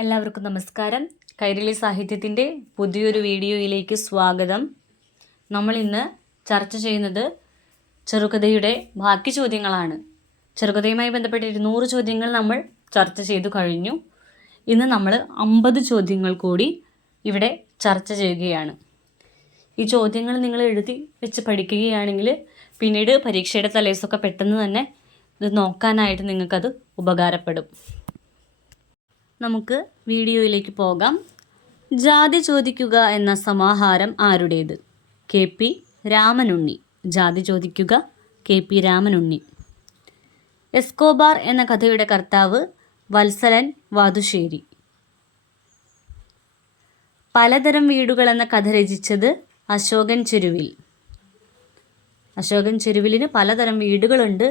എല്ലാവർക്കും നമസ്കാരം. കൈരളി സാഹിത്യത്തിൻ്റെ പുതിയൊരു വീഡിയോയിലേക്ക് സ്വാഗതം. നമ്മൾ ഇന്ന് ചർച്ച ചെയ്യുന്നത് ചെറുകഥയുടെ ബാക്കി ചോദ്യങ്ങളാണ്. ചെറുകഥയുമായി ബന്ധപ്പെട്ട 200 ചോദ്യങ്ങൾ നമ്മൾ ചർച്ച ചെയ്തു കഴിഞ്ഞു. ഇന്ന് നമ്മൾ 50 ചോദ്യങ്ങൾ കൂടി ഇവിടെ ചർച്ച ചെയ്യുകയാണ്. ഈ ചോദ്യങ്ങൾ നിങ്ങൾ എഴുതി വെച്ച് പഠിക്കുകയാണെങ്കിൽ പിന്നീട് പരീക്ഷയുടെ തലേദിവസമൊക്കെ പെട്ടെന്ന് തന്നെ ഇത് നോക്കാനായിട്ട് നിങ്ങൾക്കത് ഉപകാരപ്പെടും. നമുക്ക് വീഡിയോയിലേക്ക് പോകാം. ജാതി ചോദിക്കുക എന്ന സമാഹാരം ആരുടേത്? KP രാമനുണ്ണി. ജാതി ചോദിക്കുക KP രാമനുണ്ണി. എസ്കോബാർ എന്ന കഥയുടെ കർത്താവ് വത്സലൻ വാതുശ്ശേരി. പലതരം വീടുകൾ എന്ന കഥ രചിച്ചത് അശോകൻ ചെരുവിൽ. അശോകൻ ചെരുവിലിന് പലതരം വീടുകളുണ്ട്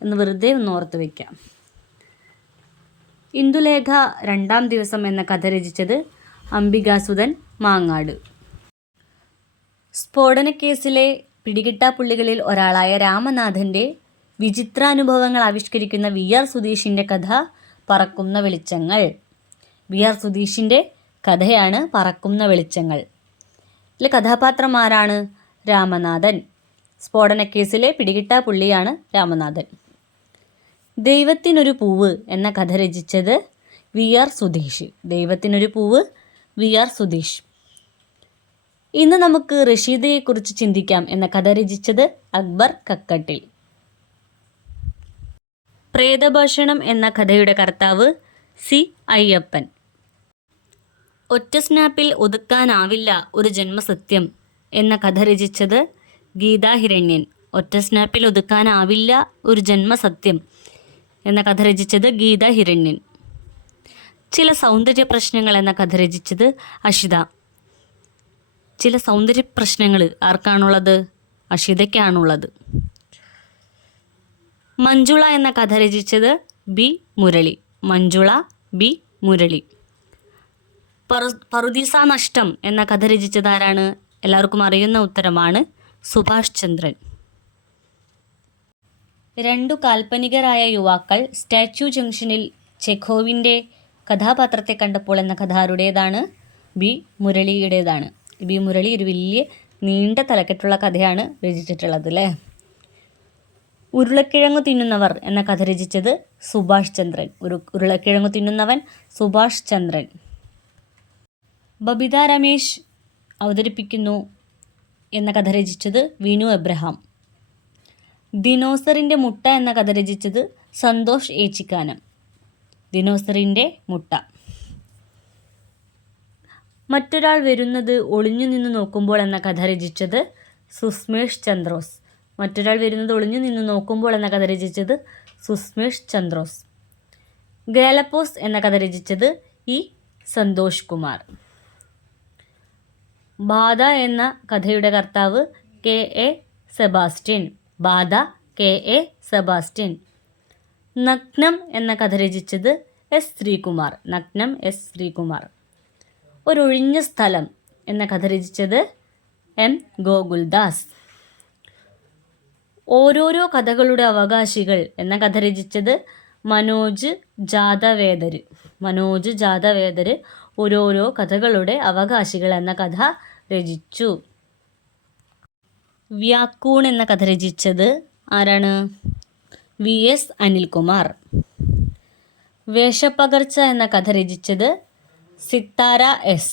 എന്ന് വെറുതെ ഒന്ന് ഓർത്ത് വയ്ക്കാം. ഇന്ദുലേഖ രണ്ടാം ദിവസം എന്ന കഥ രചിച്ചത് അംബികാസുധൻ മാങ്ങാട്. സ്ഫോടനക്കേസിലെ പിടികിട്ടാപ്പുള്ളികളിൽ ഒരാളായ രാമനാഥൻ്റെ വിചിത്രാനുഭവങ്ങൾ ആവിഷ്കരിക്കുന്ന VR സുധീഷിൻ്റെ കഥ പറക്കുന്ന വെളിച്ചങ്ങൾ. VR സുധീഷിൻ്റെ കഥയാണ് പറക്കുന്ന വെളിച്ചങ്ങൾ. ഇതിലെ കഥാപാത്രം ആരാണ്? രാമനാഥൻ. സ്ഫോടനക്കേസിലെ പിടികിട്ടാപ്പുള്ളിയാണ് രാമനാഥൻ. ദൈവത്തിനൊരു പൂവ് എന്ന കഥ രചിച്ചത് VR സുധീഷ്. ദൈവത്തിനൊരു പൂവ് VR സുധീഷ്. ഇന്ന് നമുക്ക് റഷീദയെക്കുറിച്ച് ചിന്തിക്കാം എന്ന കഥ രചിച്ചത് അക്ബർ കക്കട്ടിൽ. പ്രേതഭക്ഷണം എന്ന കഥയുടെ കർത്താവ് C അയ്യപ്പൻ. ഒറ്റ സ്നാപ്പിൽ ഒതുക്കാനാവില്ല ഒരു ജന്മസത്യം എന്ന കഥ രചിച്ചത് ഗീതാ ഹിരണ്യൻ. ഒറ്റ സ്നാപ്പിൽ ഒതുക്കാനാവില്ല ഒരു ജന്മസത്യം എന്ന കഥ രചിച്ചത് ഗീതാ ഹിരണ്യൻ. ചില സൗന്ദര്യ പ്രശ്നങ്ങൾ എന്ന കഥ രചിച്ചത് അഷിത. ചില സൗന്ദര്യ പ്രശ്നങ്ങൾ ആർക്കാണുള്ളത്? അഷിതയ്ക്കാണുള്ളത്. മഞ്ജുള എന്ന കഥ രചിച്ചത് B മുരളി. മഞ്ജുള B മുരളി. പറുദീസ നഷ്ടം എന്ന കഥ രചിച്ചത് ആരാണ്? എല്ലാവർക്കും അറിയുന്ന ഉത്തരമാണ് സുഭാഷ് ചന്ദ്രൻ. 2 കാൽപ്പനികരായ യുവാക്കൾ സ്റ്റാച്യു ജംഗ്ഷനിൽ ചെഖോവിൻ്റെ കഥാപാത്രത്തെ കണ്ടപ്പോൾ എന്ന കഥ ആരുടേതാണ്? B മുരളിയുടേതാണ്. B മുരളി ഒരു വലിയ നീണ്ട തലക്കെട്ടുള്ള കഥയാണ് രചിച്ചിട്ടുള്ളത് അല്ലേ. ഉരുളക്കിഴങ്ങു തിന്നുന്നവർ എന്ന കഥ രചിച്ചത് സുഭാഷ് ചന്ദ്രൻ. ഉരുളക്കിഴങ്ങു തിന്നുന്നവൻ സുഭാഷ് ചന്ദ്രൻ. ബബിത രമേശ് അവതരിപ്പിക്കുന്നു എന്ന കഥ രചിച്ചത് വിനു എബ്രഹാം. ദിനോസറിൻ്റെ മുട്ട എന്ന കഥ രചിച്ചത് സന്തോഷ് ഏച്ചിക്കാനം. ദിനോസറിൻ്റെ മുട്ട. മറ്റൊരാൾ വരുന്നത് ഒളിഞ്ഞു നിന്ന് നോക്കുമ്പോൾ എന്ന കഥ രചിച്ചത് സുസ്മേഷ് ചന്ദ്രോസ്. മറ്റൊരാൾ വരുന്നത് ഒളിഞ്ഞു നിന്ന് നോക്കുമ്പോൾ എന്ന കഥ രചിച്ചത് സുസ്മേഷ് ചന്ദ്രോസ്. ഗാലപ്പോസ് എന്ന കഥ രചിച്ചത് E സന്തോഷ് കുമാർ. ബാധ എന്ന കഥയുടെ കർത്താവ് KA സെബാസ്റ്റ്യൻ. ബാധ KA സെബാസ്റ്റ്യൻ. നഗ്നം എന്ന കഥ രചിച്ചത് S ശ്രീകുമാർ. നഗ്നം S ശ്രീകുമാർ. ഒരൊഴിഞ്ഞ സ്ഥലം എന്ന കഥ രചിച്ചത് M ഗോകുൽദാസ്. ഓരോരോ കഥകളുടെ അവകാശികൾ എന്ന കഥ രചിച്ചത് മനോജ് ജാദവേദർ. മനോജ് ജാദവേദർ ഓരോരോ കഥകളുടെ അവകാശികൾ എന്ന കഥ രചിച്ചു. വ്യാക്കൂൺ എന്ന കഥ രചിച്ചത് ആരാണ്? VS അനിൽകുമാർ. വേഷപ്പകർച്ച എന്ന കഥ രചിച്ചത് സിത്താര S.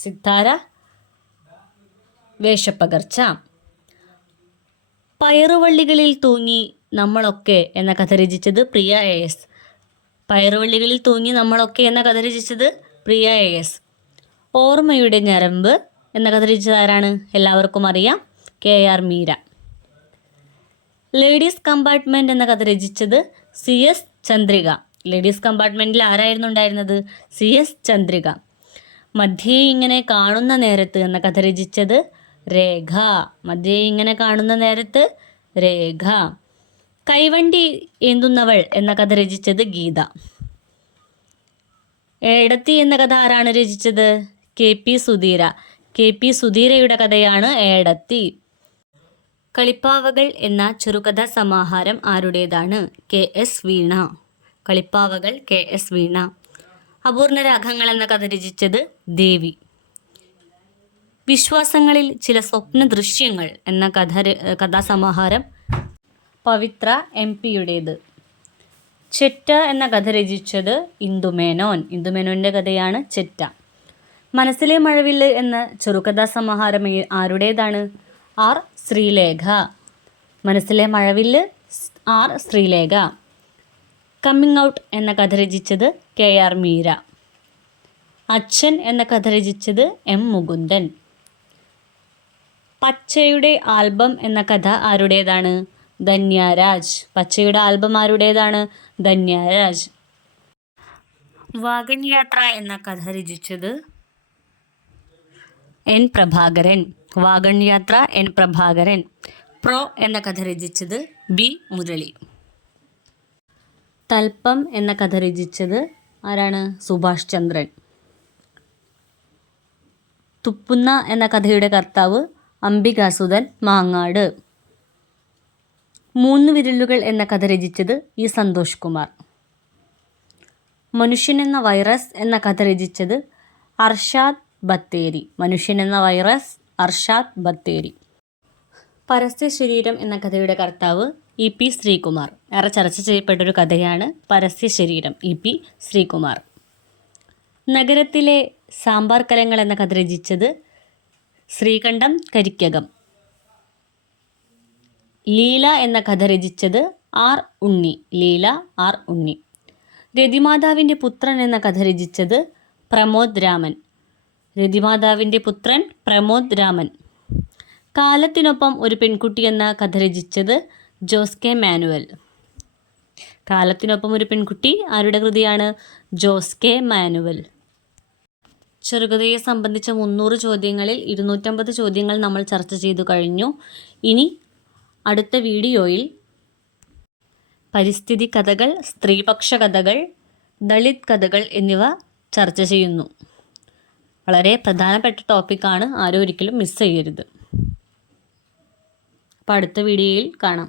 സിത്താര വേഷപ്പകർച്ച. പയറുവള്ളികളിൽ തൂങ്ങി നമ്മളൊക്കെ എന്ന കഥ രചിച്ചത് പ്രിയ AS. പയറുവള്ളികളിൽ തൂങ്ങി നമ്മളൊക്കെ എന്ന കഥ രചിച്ചത് പ്രിയ AS. ഓർമ്മയുടെ ഞരമ്പ് എന്ന കഥ രചിച്ചത് ആരാണ്? എല്ലാവർക്കും അറിയാം, KR മീര. ലേഡീസ് കമ്പാർട്ട്മെൻറ്റ് എന്ന കഥ രചിച്ചത് CS ചന്ദ്രിക. ലേഡീസ് കമ്പാർട്ട്മെൻറ്റിൽ ആരായിരുന്നു ഉണ്ടായിരുന്നത്? CS ചന്ദ്രിക. മധ്യേ ഇങ്ങനെ കാണുന്ന നേരത്ത് എന്ന കഥ രചിച്ചത് രേഖ. മധ്യേ ഇങ്ങനെ കാണുന്ന നേരത്ത് രേഖ. കൈവണ്ടി ഏന്തുന്നവൾ എന്ന കഥ രചിച്ചത് ഗീത. ഏടത്തി എന്ന കഥ ആരാണ് രചിച്ചത്? KP സുധീര. KP സുധീരയുടെ കഥയാണ് ഏടത്തി. കളിപ്പാവകൾ എന്ന ചെറുകഥാ സമാഹാരം ആരുടേതാണ്? KS വീണ. കളിപ്പാവകൾ KS വീണ. അപൂർണ രാഗങ്ങൾ എന്ന കഥ രചിച്ചത് ദേവി. വിശ്വാസങ്ങളിൽ ചില സ്വപ്ന ദൃശ്യങ്ങൾ എന്ന കഥാസമാഹാരം പവിത്ര MP-യുടേത്. ചെറ്റ എന്ന കഥ രചിച്ചത് ഇന്ദുമേനോൻ. ഇന്ദുമേനോൻ്റെ കഥയാണ് ചെറ്റ. മനസ്സിലെ മഴവില്ല് എന്ന ചെറുകഥാസമാഹാരം ആരുടേതാണ്? R. ശ്രീലേഖ. മനസ്സിലെ മഴവില്ല് R. ശ്രീലേഖ. കമ്മിങ് ഔട്ട് എന്ന കഥ രചിച്ചത് KR മീര. അച്ഛൻ എന്ന കഥ രചിച്ചത് M. മുകുന്ദൻ. പച്ചയുടെ ആൽബം എന്ന കഥ ആരുടേതാണ്? ധന്യരാജ്. പച്ചയുടെ ആൽബം ആരുടേതാണ്? ധന്യരാജ്. വാഗൺ യാത്ര എന്ന കഥ രചിച്ചത് N. പ്രഭാകരൻ. വാഗൺ യാത്ര N. പ്രഭാകരൻ. പ്രോ എന്ന കഥ രചിച്ചത് B. മുരളി. തൽപ്പം എന്ന കഥ രചിച്ചത് ആരാണ്? സുഭാഷ് ചന്ദ്രൻ. തുപ്പുന്ന എന്ന കഥയുടെ കർത്താവ് അംബികാസുധൻ മാങ്ങാട്. മൂന്ന് വിരലുകൾ എന്ന കഥ രചിച്ചത് E. സന്തോഷ് കുമാർ. മനുഷ്യൻ എന്ന വൈറസ് എന്ന കഥ രചിച്ചത് അർഷാദ് ബത്തേരി. മനുഷ്യൻ എന്ന വൈറസ് അർഷാദ് ബത്തേരി. പരസ്യ ശരീരം എന്ന കഥയുടെ കർത്താവ് EP ശ്രീകുമാർ. ഏറെ ചർച്ച ചെയ്യപ്പെട്ടൊരു കഥയാണ് പരസ്യ ശരീരം, EP ശ്രീകുമാർ. നഗരത്തിലെ സാമ്പാർ കലങ്ങൾ എന്ന കഥ രചിച്ചത് ശ്രീകണ്ഠം കരിക്കകം. ലീല എന്ന കഥ രചിച്ചത് R. ഉണ്ണി. ലീല R. ഉണ്ണി. രതിമാതാവിൻ്റെ പുത്രൻ എന്ന കഥ രചിച്ചത് പ്രമോദ് രാമൻ. രതിമാതാവിൻ്റെ പുത്രൻ പ്രമോദ് രാമൻ. കാലത്തിനൊപ്പം ഒരു പെൺകുട്ടി എന്ന കഥ രചിച്ചത് ജോസ് കെ മാനുവൽ. കാലത്തിനൊപ്പം ഒരു പെൺകുട്ടി ആരുടെ കൃതിയാണ്? Jose K manual. ചെറുകഥയെ സംബന്ധിച്ച 300 ചോദ്യങ്ങളിൽ 250 ചോദ്യങ്ങൾ നമ്മൾ ചർച്ച ചെയ്തു കഴിഞ്ഞു. ഇനി അടുത്ത വീഡിയോയിൽ പരിസ്ഥിതി കഥകൾ, സ്ത്രീപക്ഷ കഥകൾ, ദളിത് കഥകൾ എന്നിവ ചർച്ച ചെയ്യുന്നു. വളരെ പ്രധാനപ്പെട്ട ടോപ്പിക്കാണ്, ആരും ഒരിക്കലും മിസ് ചെയ്യരുത്. അപ്പോൾ അടുത്ത വീഡിയോയിൽ കാണാം.